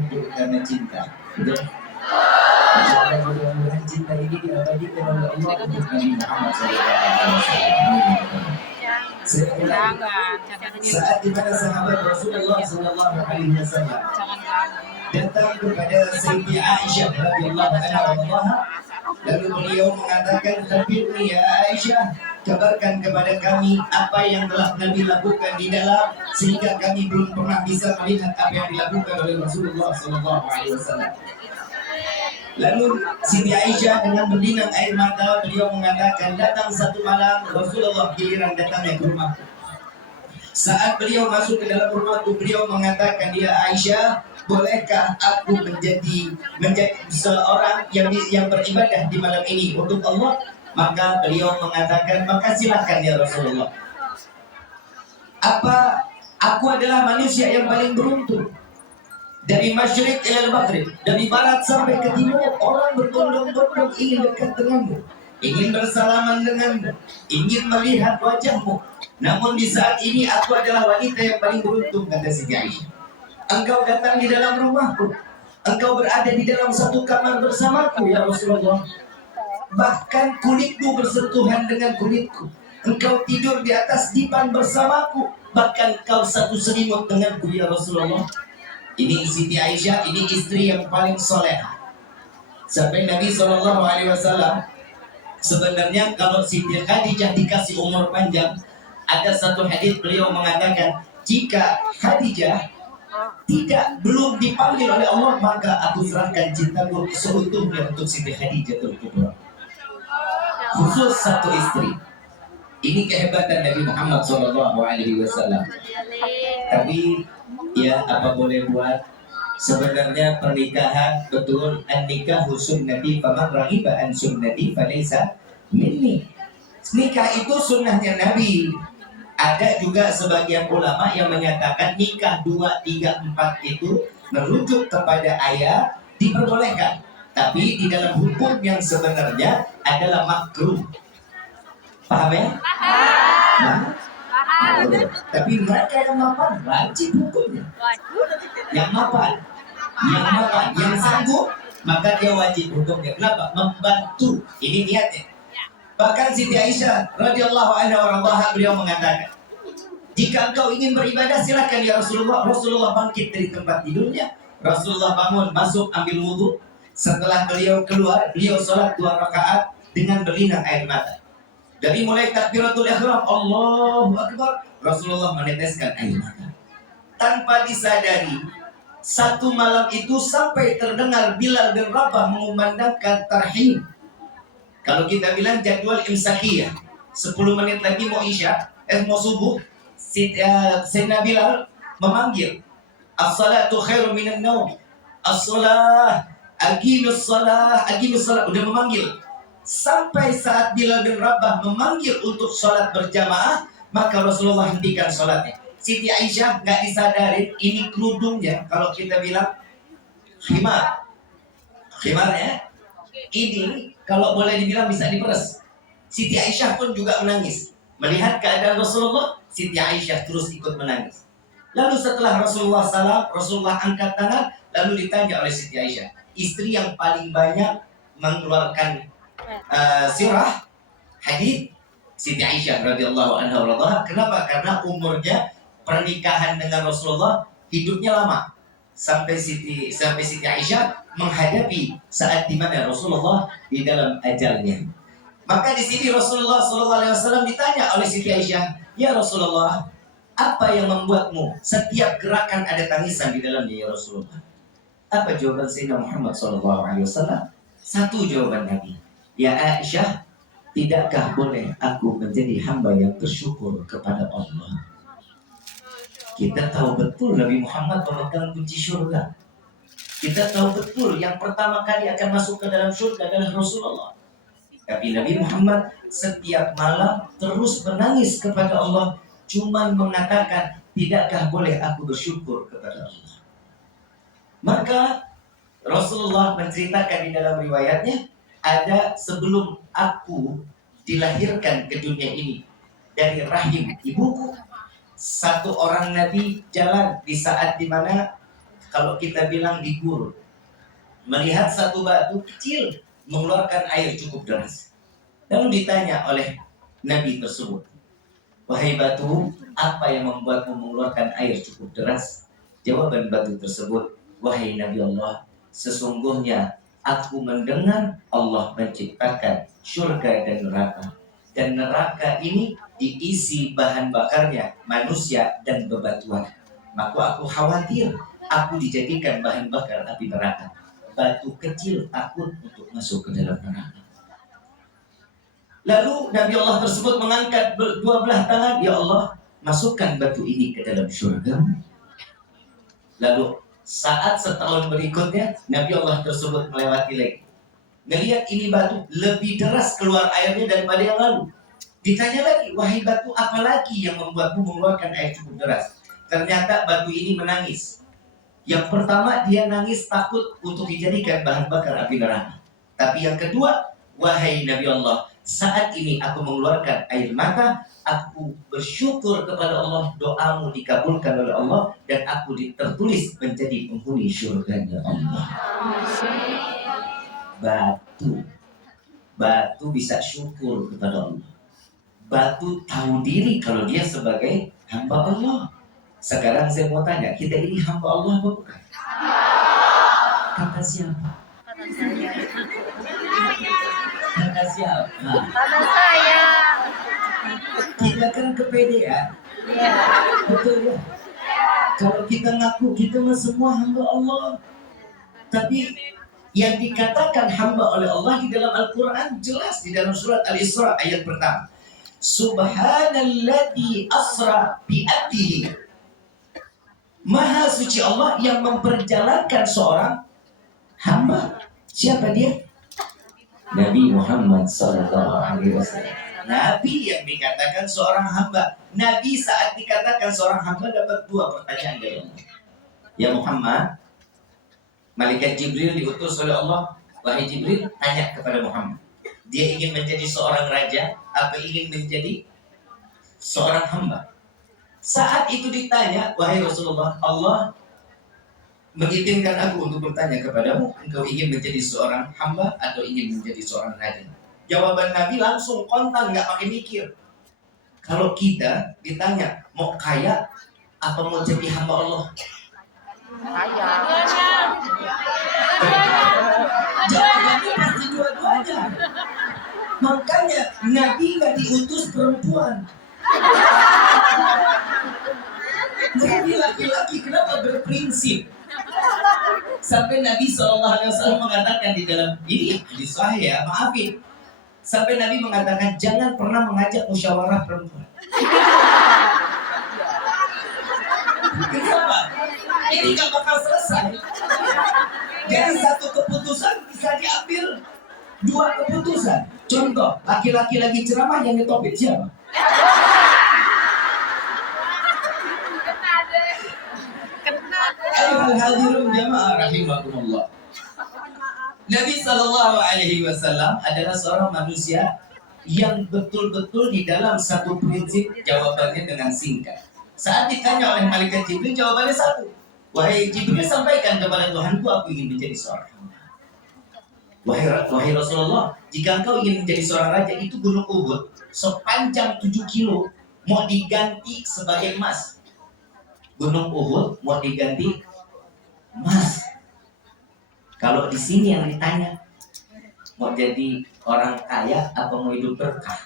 berkumpul karena cinta. Betul? Insyaallah mudah-mudahan cinta ini diabadikan oleh Allah untuk Nabi Muhammad SAW. Saat di mana sahabat Rasulullah SAW datang kepada Sayyidi Aisyah radhiyallahu anha, lalu beliau mengatakan, "Tabirni ya Aisyah, kabarkan kepada kami apa yang telah Nabi lakukan di dalam, sehingga kami belum pernah bisa melihat apa yang dilakukan oleh Rasulullah SAW." Lalu Siti Aisyah dengan berlinang air mata beliau mengatakan, "Datang satu malam Rasulullah giliran datangnya ke rumahku. Saat beliau masuk ke dalam rumahku, beliau mengatakan, ya Aisyah, bolehkah aku menjadi seorang yang beribadah di malam ini untuk Allah?" Maka beliau mengatakan, "Maka silakan ya Rasulullah. Apa aku adalah manusia yang paling beruntung. Dari masyrik ila maghrib, dari barat sampai ke timur, orang berbondong-bondong ingin dekat denganmu, ingin bersalaman denganmu, ingin melihat wajahmu. Namun di saat ini aku adalah wanita yang paling beruntung," kata Siti Aisyah. "Engkau datang di dalam rumahku, engkau berada di dalam satu kamar bersamaku ya Rasulullah. Bahkan kulitmu bersentuhan dengan kulitku. Engkau tidur di atas dipan bersamaku, bahkan kau satu selimut denganku ya Rasulullah." Ini Siti Aisyah, ini istri yang paling soleha. Sampai Nabi SAW, sebenarnya kalau Siti Khadijah dikasih umur panjang, ada satu hadis beliau mengatakan, jika Khadijah belum dipanggil oleh Allah, maka aku serahkan cintaku seutuhnya untuk Siti Khadijah Kubra. Khusus satu istri. Ini kehebatan Nabi Muhammad SAW. Tapi ya apa boleh buat, sebenarnya pernikahan betul, an-nikahu sunnati faman raghiba an sunnati falaysa minni. Nikah itu sunnahnya Nabi. Ada juga sebagian ulama yang menyatakan nikah 2, 3, 4 itu merujuk kepada ayat diperbolehkan, tapi di dalam hukum yang sebenarnya adalah makruh. Paham ya? Paham. Tapi mereka yang mapan wajib hukumnya. Yang mapan, yang sanggup, maka dia wajib hukumnya. Kenapa? Membantu. Ini niatnya. Bahkan Siti Aisyah radhiyallahu anha beliau mengatakan, jika engkau ingin beribadah silakan ya Rasulullah. Rasulullah bangkit dari tempat tidurnya, Rasulullah bangun, masuk, ambil wudhu. Setelah beliau keluar, beliau sholat 2 rakaat dengan berlinang air mata. Dari mulai takbiratul ihram, Allahu Akbar, Rasulullah meneteskan air mata. Tanpa disadari, satu malam itu sampai terdengar Bilal bin Rabah mengumandangkan tarhim. Kalau kita bilang jadwal imsakiyah, 10 menit lagi mau isya, mau subuh, Sayyidina Bilal memanggil, as-salatu khairu minan naum, as-salah, aqimus salah, udah memanggil. Sampai saat Bilal bin Rabah memanggil untuk sholat berjamaah, maka Rasulullah hentikan sholatnya. Siti Aisyah nggak disadarin ini kerudungnya, kalau kita bilang khimarnya ini kalau boleh dibilang bisa diperes. Siti Aisyah pun juga menangis melihat keadaan Rasulullah. Siti Aisyah terus ikut menangis. Lalu setelah Rasulullah salam, Rasulullah angkat tangan, lalu ditanya oleh Siti Aisyah, istri yang paling banyak mengeluarkan sirah hadis, Siti Aisyah radhiyallahu anha. Kenapa? Karena umurnya pernikahan dengan Rasulullah hidupnya lama, sampai Siti Aisyah menghadapi saat di mana Rasulullah di dalam ajalnya. Maka di sini Rasulullah SAW ditanya oleh Siti Aisyah, ya Rasulullah, apa yang membuatmu setiap gerakan ada tangisan di dalamnya ya Rasulullah? Apa jawaban Sayyidina Muhammad SAW? Satu jawaban Nabi, ya Aisyah, tidakkah boleh aku menjadi hamba yang bersyukur kepada Allah? Kita tahu betul Nabi Muhammad memegang kunci surga. Kita tahu betul yang pertama kali akan masuk ke dalam surga adalah Rasulullah. Tapi Nabi Muhammad setiap malam terus menangis kepada Allah, cuma mengatakan, tidakkah boleh aku bersyukur kepada Allah? Maka Rasulullah menceritakan di dalam riwayatnya, ada sebelum aku dilahirkan ke dunia ini dari rahim ibuku, satu orang Nabi jalan di saat dimana kalau kita bilang di gurun, melihat satu batu kecil mengeluarkan air cukup deras. Lalu ditanya oleh Nabi tersebut, wahai batu, apa yang membuatmu mengeluarkan air cukup deras? Jawaban batu tersebut, wahai Nabi Allah, sesungguhnya aku mendengar Allah menciptakan surga dan neraka. Dan neraka ini diisi bahan bakarnya manusia dan bebatuan. Maka aku khawatir aku dijadikan bahan bakar api neraka. Batu kecil takut untuk masuk ke dalam neraka. Lalu Nabi Allah tersebut mengangkat dua belah tangan, ya Allah, masukkan batu ini ke dalam surga. Lalu saat setahun berikutnya, Nabi Allah tersebut melewati lagi. Melihat ini batu lebih deras keluar airnya daripada yang lalu. Ditanya lagi, wahai batu, apa lagi yang membuatmu mengeluarkan air cukup deras? Ternyata batu ini menangis. Yang pertama, dia nangis takut untuk dijadikan bahan bakar api neraka. Tapi yang kedua, wahai Nabi Allah, saat ini aku mengeluarkan air mata, aku bersyukur kepada Allah, doamu dikabulkan oleh Allah, dan aku tertulis menjadi penghuni syurganya Allah. Batu bisa syukur kepada Allah. Batu tahu diri kalau dia sebagai hamba Allah. Sekarang saya mau tanya, kita ini hamba Allah apa bukan? Kata siapa? Kata siapa? Kata saya. Kita kan kepedean. Ya. Betul ya? Kalau kita ngaku kita semua hamba Allah. Tapi yang dikatakan hamba oleh Allah di dalam Al-Quran jelas di dalam surat Al-Isra ayat pertama. Subhanalladzi asra bi'abdihi. Maha suci Allah yang memperjalankan seorang hamba. Siapa dia? Nabi Muhammad SAW. Nabi yang dikatakan seorang hamba. Nabi saat dikatakan seorang hamba dapat dua pertanyaan dari Allah. Ya Muhammad, Malaikat Jibril diutus oleh Allah. Wahai Jibril, tanya kepada Muhammad, dia ingin menjadi seorang raja atau ingin menjadi seorang hamba? Saat itu ditanya, wahai Rasulullah, Allah mengizinkan aku untuk bertanya kepadamu, engkau ingin menjadi seorang hamba atau ingin menjadi seorang raja? Jawaban Nabi langsung kontan, nggak pakai mikir. Kalau kita ditanya mau kaya atau mau jadi hamba Allah, Kaya. jawabannya pasti dua-duanya. Makanya Nabi nggak diutus perempuan. Nabi laki-laki, kenapa berprinsip? Sampai Nabi SAW mengatakan di dalam ini di Sahih, maafin. Sampai Nabi mengatakan jangan pernah mengajak musyawarah perempuan. Kenapa? Ini gak bakal selesai. Jadi satu keputusan bisa diambil dua keputusan. Contoh, laki-laki lagi ceramah yang ngetopik siapa? Ayuhal hadirun jamaah rahimakumullah. Nabi SAW adalah seorang manusia yang betul-betul di dalam satu prinsip jawabannya dengan singkat. Saat ditanya oleh Malaikat Jibril, jawabannya satu. Wahai Jibril, sampaikan kepada Tuhanku, aku ingin menjadi seorang hamba. Wahai Rasulullah, jika engkau ingin menjadi seorang raja, itu gunung Uhud sepanjang 7 kilo mau diganti sebagai emas. Gunung Uhud mau diganti emas. Kalau di sini yang ditanya, mau jadi orang kaya atau mau hidup berkah?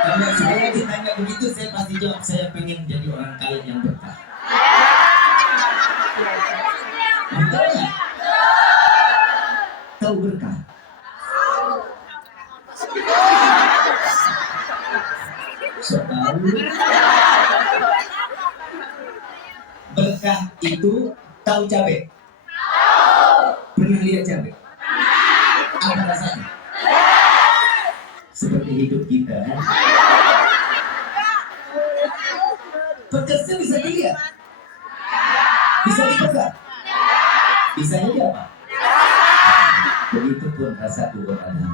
Kalau saya ditanya begitu, saya pasti jawab, saya pengen jadi orang kaya yang berkah. Betul nggak? Tahu berkah? Tahu. Berkah itu tahu cabai? Pernah lihat cabai? Apa rasanya? Seperti hidup kita. Pedasnya bisa dilihat? Bisa dipegang? Bisa jadi apa? Begitupun rasa turun Adam.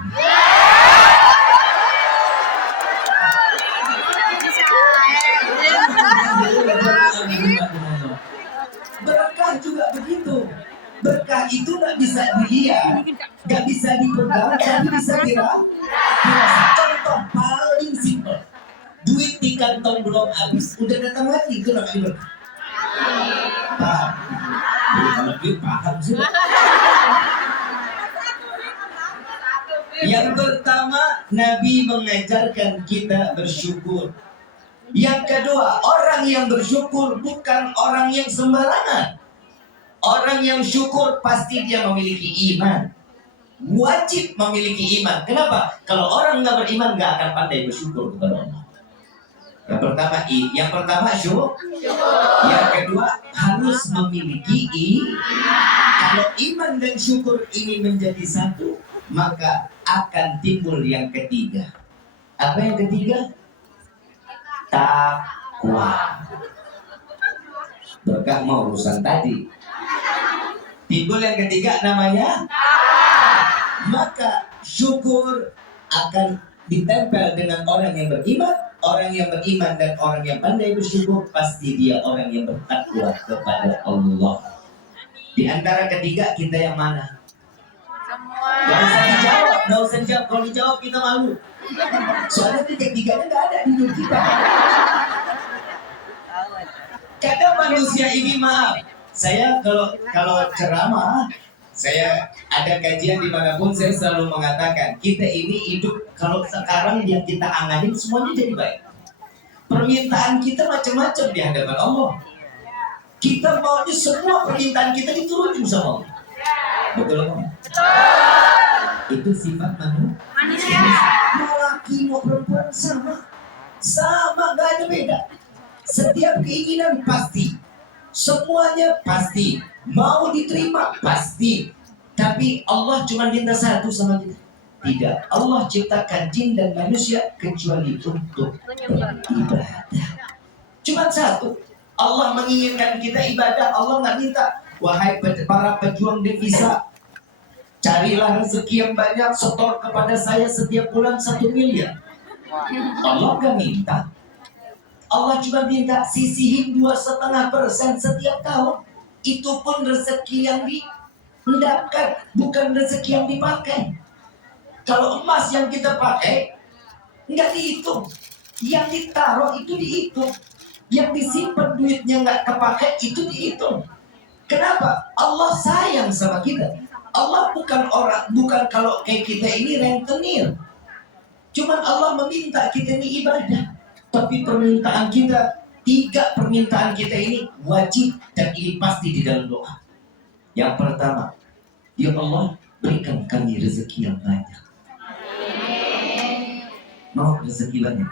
itu nggak bisa dilihat, nggak bisa dipegang, tapi bisa dirasa. Contoh paling simpel, duit di kantong belum habis, udah datang lagi, itu namanya berkah. Paham? Kalau duit paham sih. Yang pertama, Nabi mengajarkan kita bersyukur. Yang kedua, orang yang bersyukur bukan orang yang sembarangan. Orang yang syukur pasti dia memiliki iman. Wajib memiliki iman. Kenapa? Kalau orang nggak beriman nggak akan pandai bersyukur kepada Allah. Yang pertama syukur. Yang kedua harus memiliki Kalau iman dan syukur ini menjadi satu, maka akan timbul yang ketiga. Apa yang ketiga? Takwa. Berkah mau urusan tadi. Timbul yang ketiga namanya. Maka syukur akan ditempel dengan orang yang beriman. Orang yang beriman dan orang yang pandai bersyukur pasti dia orang yang bertakwa kepada Allah. Di antara ketiga kita yang mana? Semua. Gak usah dijawab, gak usah dijawab. Kalau dijawab kita malu. Soalnya ketiganya gak ada di hidup kita. Kadang manusia ini maaf. Saya kalau ceramah, saya ada kajian dimanapun saya selalu mengatakan kita ini hidup kalau sekarang yang kita anganin semuanya jadi baik. Permintaan kita macam-macam di hadapan Allah. Kita maunya semua permintaan kita diturutin sama Allah. Betul kan? Itu sifat manusia. Mau laki mau perempuan sama gak ada beda. Setiap keinginan pasti, semuanya pasti, mau diterima pasti. Tapi Allah cuma minta satu sama kita. Tidak, Allah ciptakan jin dan manusia kecuali untuk beribadah. Cuma satu. Allah menginginkan kita ibadah. Allah nggak minta, wahai para pejuang devisa, carilah rezeki yang banyak, setor kepada saya setiap bulan 1 miliar. Allah nggak minta. Allah cuma minta sisihin 2,5% setiap tahun. Itu pun rezeki yang dihendapkan, bukan rezeki yang dipakai. Kalau emas yang kita pakai nggak dihitung, yang ditaruh itu dihitung, yang disimpan duitnya nggak kepakai itu dihitung. Kenapa? Allah sayang sama kita. Allah bukan kalau kayak kita ini rentenir. Cuman Allah meminta kita ini ibadah. Tapi permintaan kita, 3 permintaan kita ini wajib dan ini pasti di dalam doa. Yang pertama, ya Allah berikan kami rezeki yang banyak. Mau rezeki banyak.